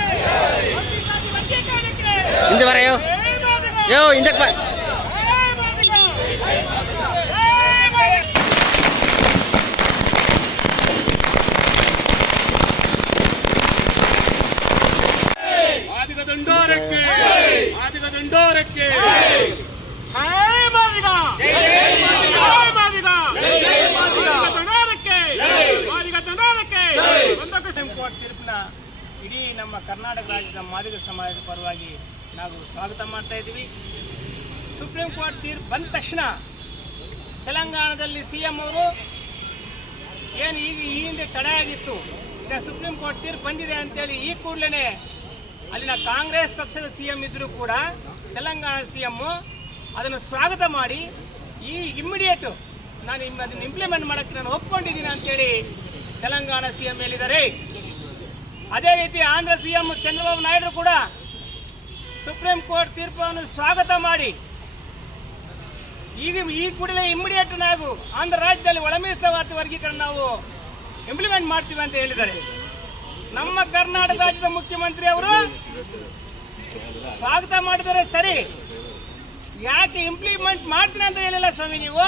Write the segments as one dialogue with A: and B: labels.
A: ABCD ವರ್ಗೀಕರಣಕ್ಕೆ
B: ಹಿಂದೆ
A: ಬರ ಯೋ
B: ಯೋ ಹಿಂದಕ್ಕೆ ಬಾ.
A: ಹೇ ಮಾದಿಗ ಮಾದಿಗ
C: ದಂಡೋರಕ್ಕೆ ಮಾದಿಗ ದಂಡೋರಕ್ಕೆ.
A: ಹೇ ಮಾದಿಗ ಹೇ ಮಾದಿಗ ಮಾದಿಗ ದಂಡಾರಕ್ಕೆ ಮಾದಿಗ ದಂಡಾರಕ್ಕೆ ಒಂದಕ್ಕೆ ಸುಪ್ರೀಂ ಕೋರ್ಟ್ ತೀರ್ಪಿನ ಇಡೀ ನಮ್ಮ ಕರ್ನಾಟಕ ರಾಜ್ಯದ ಮಾದಿಗ ಸಮಾಜದ ಪರವಾಗಿ ನಾವು ಸ್ವಾಗತ ಮಾಡ್ತಾ ಇದ್ದೀವಿ. ಸುಪ್ರೀಂ ಕೋರ್ಟ್ ತೀರ್ಪು ಬಂದ ತಕ್ಷಣ ತೆಲಂಗಾಣದಲ್ಲಿ ಸಿ ಎಂ ಅವರು ಏನು ಈಗ ಈ ಹಿಂದೆ ತಡೆ ಆಗಿತ್ತು. ಈಗ ಸುಪ್ರೀಂ ಕೋರ್ಟ್ ತೀರ್ಪು ಬಂದಿದೆ ಅಂತೇಳಿ ಈ ಕೂಡಲೇ ಅಲ್ಲಿನ ಕಾಂಗ್ರೆಸ್ ಪಕ್ಷದ ಸಿ ಎಂ ಇದ್ದರೂ ಕೂಡ ತೆಲಂಗಾಣ ಸಿ ಎಮ್ಮು ಅದನ್ನು ಸ್ವಾಗತ ಮಾಡಿ ಈ ಇಮ್ಮಿಡಿಯೇಟು ನಾನು ಅದನ್ನು ಇಂಪ್ಲಿಮೆಂಟ್ ಮಾಡೋಕ್ಕೆ ನಾನು ಒಪ್ಕೊಂಡಿದ್ದೀನಿ ಅಂತೇಳಿ ತೆಲಂಗಾಣ ಸಿ ಎಂ ಹೇಳಿದ್ದಾರೆ. ಅದೇ ರೀತಿ ಆಂಧ್ರ ಸಿ ಎಂ ಚಂದ್ರಬಾಬು ನಾಯ್ಡು ಕೂಡ ಸುಪ್ರೀಂ ಕೋರ್ಟ್ ತೀರ್ಪನ್ನು ಸ್ವಾಗತ ಮಾಡಿ. ಈಗ ಈ ಕೂಡಲೇ ಇಮ್ಮಿಡಿಯೇಟ್ ನಾವು ಆಂಧ್ರ ರಾಜ್ಯದಲ್ಲಿ ಒಳ ಮೀಸಲಾತಿ ವರ್ಗೀಕರಣ ನಾವು ಇಂಪ್ಲಿಮೆಂಟ್ ಮಾಡ್ತೀವಿ ಅಂತ ಹೇಳಿದ್ದಾರೆ. ನಮ್ಮ ಕರ್ನಾಟಕ ರಾಜ್ಯದ ಮುಖ್ಯಮಂತ್ರಿ ಅವರು ಸ್ವಾಗತ ಮಾಡಿದರೆ ಸರಿ. ಯಾಕೆ ಇಂಪ್ಲಿಮೆಂಟ್ ಮಾಡ್ತೀನಿ ಅಂತ ಹೇಳಿಲ್ಲ ಸ್ವಾಮಿ ನೀವು?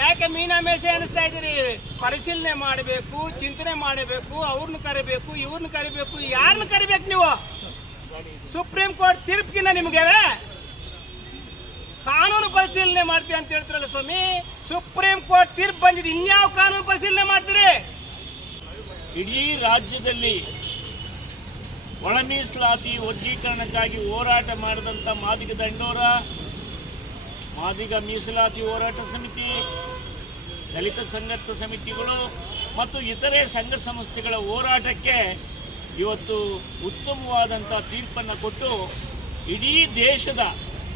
A: ಯಾಕೆ ಮೀನಾಮೇಷ ಅನಿಸ್ತಾ ಇದ್ದೀರಿ? ಪರಿಶೀಲನೆ ಮಾಡಬೇಕು, ಚಿಂತನೆ ಮಾಡಬೇಕು ಅವ್ರನ್ನ ಕರಿಬೇಕು ಇವ್ರನ್ನ ಕರಿಬೇಕು ಯಾರನ್ನ ಕರಿಬೇಕು ನೀವು? ಸುಪ್ರೀಂ ಕೋರ್ಟ್ ತೀರ್ಪಿಗಿನ್ನ ನಿಮಗೆ? ಕಾನೂನು ಪರಿಶೀಲನೆ ಮಾಡ್ತೀವಿ ಅಂತ ಹೇಳ್ತಿರಲ್ಲ ಸ್ವಾಮಿ. ಸುಪ್ರೀಂ ಕೋರ್ಟ್ ತೀರ್ಪು ಬಂದಿದೆ ಇನ್ಯಾವ ಕಾನೂನು ಪರಿಶೀಲನೆ ಮಾಡ್ತೀರಿ?
D: ಇಡೀ ರಾಜ್ಯದಲ್ಲಿ ಒಳ ಮೀಸಲಾತಿ ವರ್ಗೀಕರಣಕ್ಕಾಗಿ ಹೋರಾಟ ಮಾಡಿದಂಥ ಮಾದಿಗ ದಂಡೋರ ಮಾದಿಗ ಮೀಸಲಾತಿ ಹೋರಾಟ ಸಮಿತಿ, ದಲಿತ ಸಂಘರ್ಷ ಸಮಿತಿಗಳು ಮತ್ತು ಇತರೆ ಸಂಘ ಸಂಸ್ಥೆಗಳ ಹೋರಾಟಕ್ಕೆ ಇವತ್ತು ಉತ್ತಮವಾದಂಥ ತೀರ್ಪನ್ನು ಕೊಟ್ಟು ಇಡೀ ದೇಶದ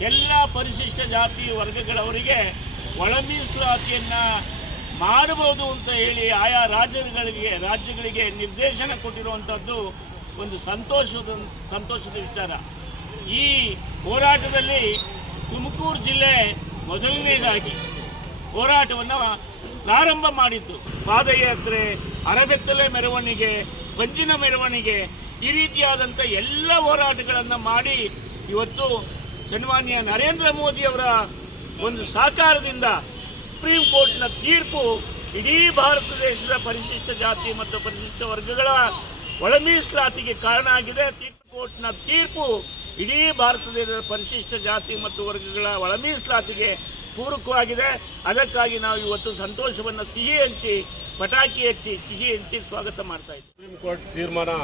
D: ಎಲ್ಲ ಪರಿಶಿಷ್ಟ ಜಾತಿ ವರ್ಗಗಳವರಿಗೆ ಒಳ ಮೀಸಲಾತಿಯನ್ನು ಮಾಡಬಹುದು ಅಂತ ಹೇಳಿ ಆಯಾ ರಾಜ್ಯಗಳಿಗೆ ರಾಜ್ಯಗಳಿಗೆ ನಿರ್ದೇಶನ ಕೊಟ್ಟಿರುವಂಥದ್ದು ಒಂದು ಸಂತೋಷದ ಸಂತೋಷದ ವಿಚಾರ. ಈ ಹೋರಾಟದಲ್ಲಿ ತುಮಕೂರು ಜಿಲ್ಲೆ ಮೊದಲನೇದಾಗಿ ಹೋರಾಟವನ್ನು ಪ್ರಾರಂಭ ಮಾಡಿದ್ದು. ಪಾದಯಾತ್ರೆ, ಅರಬೆತ್ತಲೆ ಮೆರವಣಿಗೆ ಪಂಜಿನ ಮೆರವಣಿಗೆ, ಈ ರೀತಿಯಾದಂಥ ಎಲ್ಲ ಹೋರಾಟಗಳನ್ನು ಮಾಡಿ ಇವತ್ತು ಸನ್ಮಾನ್ಯ ನರೇಂದ್ರ ಮೋದಿಯವರ ಒಂದು ಸಹಕಾರದಿಂದ ಸುಪ್ರೀಂ ಕೋರ್ಟ್ನ ತೀರ್ಪು ಇಡೀ ಭಾರತ ದೇಶದ ಪರಿಶಿಷ್ಟ ಜಾತಿ ಮತ್ತು ಪರಿಶಿಷ್ಟ ವರ್ಗಗಳ ಒಳಮೀಸಲಾತಿಗೆ ಕಾರಣ ಆಗಿದೆ. ಸುಪ್ರೀಂ ಕೋರ್ಟ್ನ ತೀರ್ಪು ಇಡೀ ಭಾರತದ ಪರಿಶಿಷ್ಟ ಜಾತಿ ಮತ್ತು ವರ್ಗಗಳ ಒಳಮೀಸಲಾತಿಗೆ ಪೂರಕವಾಗಿದೆ. ಅದಕ್ಕಾಗಿ ನಾವು ಇವತ್ತು ಸಂತೋಷವನ್ನು ಸಿಹಿ ಹಂಚಿ, ಪಟಾಕಿ ಹಚ್ಚಿ, ಸಿಹಿ ಹಂಚಿ ಸ್ವಾಗತ ಮಾಡ್ತಾ ಇದ್ದೀವಿ
E: ಸುಪ್ರೀಂ ಕೋರ್ಟ್ ತೀರ್ಮಾನ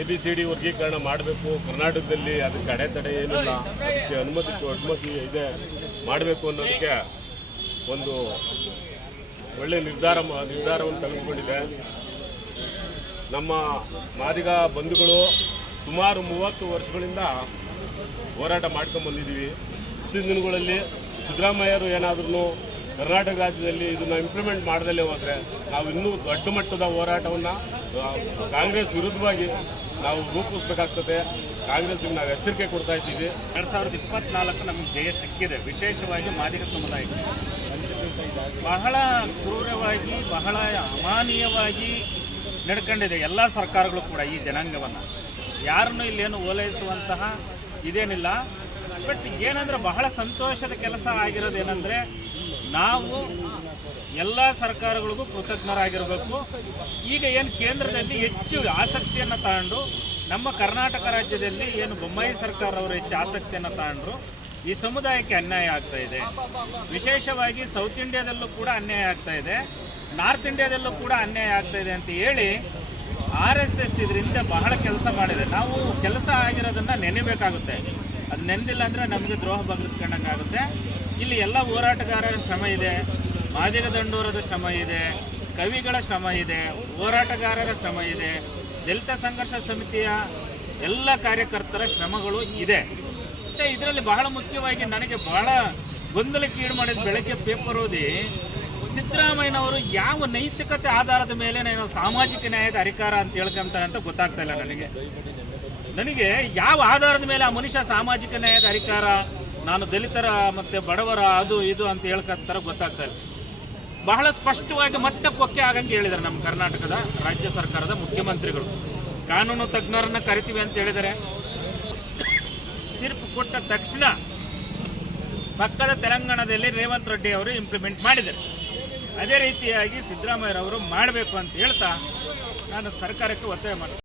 E: ಎ ಬಿ ಸಿ ಡಿ ವರ್ಗೀಕರಣ ಮಾಡಬೇಕು. ಕರ್ನಾಟಕದಲ್ಲಿ ಅದಕ್ಕೆ ಅಡೆತಡೆ ಏನಿಲ್ಲ. ಅದಕ್ಕೆ ಅನುಮತಿ ಅನುಮತಿ ಇದೆ. ಮಾಡಬೇಕು ಅನ್ನೋದಕ್ಕೆ ಒಂದು ಒಳ್ಳೆ ನಿರ್ಧಾರ ನಿರ್ಧಾರವನ್ನು ತೆಗೆದುಕೊಂಡಿದೆ. ನಮ್ಮ ಮಾದಿಗ ಬಂಧುಗಳು ಸುಮಾರು ಮೂವತ್ತು ವರ್ಷಗಳಿಂದ ಹೋರಾಟ ಮಾಡ್ಕೊಂಡು ಬಂದಿದ್ದೀವಿ. ಇತ್ತೀಚಿನ ದಿನಗಳಲ್ಲಿ ಸಿದ್ದರಾಮಯ್ಯರು ಏನಾದ್ರೂ ಕರ್ನಾಟಕ ರಾಜ್ಯದಲ್ಲಿ ಇದನ್ನು ಇಂಪ್ಲಿಮೆಂಟ್ ಮಾಡದಲ್ಲೇ ಹೋದರೆ ನಾವು ಇನ್ನೂ ದೊಡ್ಡ ಮಟ್ಟದ ಹೋರಾಟವನ್ನು ಕಾಂಗ್ರೆಸ್ ವಿರುದ್ಧವಾಗಿ ನಾವು ರೂಪಿಸಬೇಕಾಗ್ತದೆ. ಕಾಂಗ್ರೆಸ್ಗೆ ನಾವು ಎಚ್ಚರಿಕೆ ಕೊಡ್ತಾ ಇದ್ದೀವಿ.
F: ಎರಡ್ ಸಾವಿರದ ಇಪ್ಪತ್ನಾಲ್ಕು ನಮಗೆ ಜಯ ಸಿಕ್ಕಿದೆ. ವಿಶೇಷವಾಗಿ ಮಾದಿಗ ಸಮುದಾಯಕ್ಕೆ. ಬಹಳ ಕ್ರೂರವಾಗಿ, ಬಹಳ ಅಮಾನೀಯವಾಗಿ ನಡ್ಕೊಂಡಿದೆ. ಎಲ್ಲ ಸರ್ಕಾರಗಳು ಕೂಡ ಈ ಜನಾಂಗವನ್ನು. ಯಾರನ್ನು ಇಲ್ಲೇನು ಓಲೈಸುವಂತಹ ಇದೇನಿಲ್ಲ. ಬಟ್ ಏನಂದ್ರೆ ಬಹಳ ಸಂತೋಷದ ಕೆಲಸ ಆಗಿರೋದೇನೆಂದ್ರೆ ನಾವು ಎಲ್ಲ ಸರ್ಕಾರಗಳಿಗೂ ಕೃತಜ್ಞರಾಗಿರಬೇಕು. ಈಗ ಏನು ಕೇಂದ್ರದಲ್ಲಿ ಹೆಚ್ಚು ಆಸಕ್ತಿಯನ್ನು ತಗೊಂಡು ನಮ್ಮ ಕರ್ನಾಟಕ ರಾಜ್ಯದಲ್ಲಿ ಏನು ಬೊಮ್ಮಾಯಿ ಸರ್ಕಾರ ಅವರು ಹೆಚ್ಚು ಆಸಕ್ತಿಯನ್ನು ತಗೊಂಡ್ರು ಈ ಸಮುದಾಯಕ್ಕೆ ಅನ್ಯಾಯ ಆಗ್ತಾ ಇದೆ. ವಿಶೇಷವಾಗಿ ಸೌತ್ ಇಂಡಿಯಾದಲ್ಲೂ ಕೂಡ ಅನ್ಯಾಯ ಆಗ್ತಾ ಇದೆ. ನಾರ್ತ್ ಇಂಡಿಯಾದಲ್ಲೂ ಕೂಡ ಅನ್ಯಾಯ ಆಗ್ತಾ ಇದೆ ಅಂತ ಹೇಳಿ ಆರ್ ಎಸ್ ಎಸ್ ಇದರಿಂದ ಬಹಳ ಕೆಲಸ ಮಾಡಿದೆ. ನಾವು ಕೆಲಸ ಆಗಿರೋದನ್ನ ನೆನೆಬೇಕಾಗುತ್ತೆ. ಅದು ನೆನೆದಿಲ್ಲ ಅಂದ್ರೆ ನಮಗೆ ದ್ರೋಹ ಬಗೆದುಕೊಂಡಂಗಾಗುತ್ತೆ ಇಲ್ಲಿ ಎಲ್ಲ ಹೋರಾಟಗಾರರ ಶ್ರಮ ಇದೆ. ಮಾದಿಗ ದಂಡೋರದ ಶ್ರಮ ಇದೆ. ಕವಿಗಳ ಶ್ರಮ ಇದೆ. ಹೋರಾಟಗಾರರ ಶ್ರಮ ಇದೆ. ದಲಿತ ಸಂಘರ್ಷ ಸಮಿತಿಯ ಎಲ್ಲ ಕಾರ್ಯಕರ್ತರ ಶ್ರಮಗಳು ಇದೆ. ಮತ್ತೆ ಇದರಲ್ಲಿ ಬಹಳ ಮುಖ್ಯವಾಗಿ ನನಗೆ ಬಹಳ ಗೊಂದಲಕ್ಕೀಡು ಮಾಡಿದ ಬೆಳಗ್ಗೆ ಪೇಪರ್ ಓದಿ ಸಿದ್ದರಾಮಯ್ಯನವರು ಯಾವ ನೈತಿಕತೆ ಆಧಾರದ ಮೇಲೆ ನಾನು ಸಾಮಾಜಿಕ ನ್ಯಾಯದ ಅಧಿಕಾರ ಅಂತ ಹೇಳ್ಕೊಂತಾರೆ ಅಂತ ಗೊತ್ತಾಗ್ತಾ ಇಲ್ಲ ನನಗೆ. ನನಗೆ ಯಾವ ಆಧಾರದ ಮೇಲೆ ಆ ಮನುಷ್ಯ ಸಾಮಾಜಿಕ ನ್ಯಾಯದ ಅಧಿಕಾರ, ನಾನು ದಲಿತರ ಮತ್ತೆ ಬಡವರ ಅದು ಇದು ಅಂತ ಹೇಳ್ಕೊಂತಾರ ಗೊತ್ತಾಗ್ತಾ ಇಲ್ಲ. ಬಹಳ ಸ್ಪಷ್ಟವಾಗಿ ಮತ್ತೆ ಪೊಕ್ಕೆ ಆಗಂಗೆ ಹೇಳಿದ್ದಾರೆ ನಮ್ಮ ಕರ್ನಾಟಕದ ರಾಜ್ಯ ಸರ್ಕಾರದ ಮುಖ್ಯಮಂತ್ರಿಗಳು. ಕಾನೂನು ತಜ್ಞರನ್ನ ಕರಿತೀವಿ ಅಂತ ಹೇಳಿದರೆ ತೀರ್ಪು ಕೊಟ್ಟ ತಕ್ಷಣ ಪಕ್ಕದ ತೆಲಂಗಾಣದಲ್ಲಿ ರೇವಂತ್ ರೆಡ್ಡಿ ಅವರು ಇಂಪ್ಲಿಮೆಂಟ್ ಮಾಡಿದರು ಅದೇ ರೀತಿಯಾಗಿ ಸಿದ್ದರಾಮಯ್ಯರವರು ಮಾಡಬೇಕು ಅಂತ ಹೇಳ್ತಾ ನಾನು ಸರ್ಕಾರಕ್ಕೆ ಒತ್ತಾಯ ಮಾಡ್ತೀನಿ.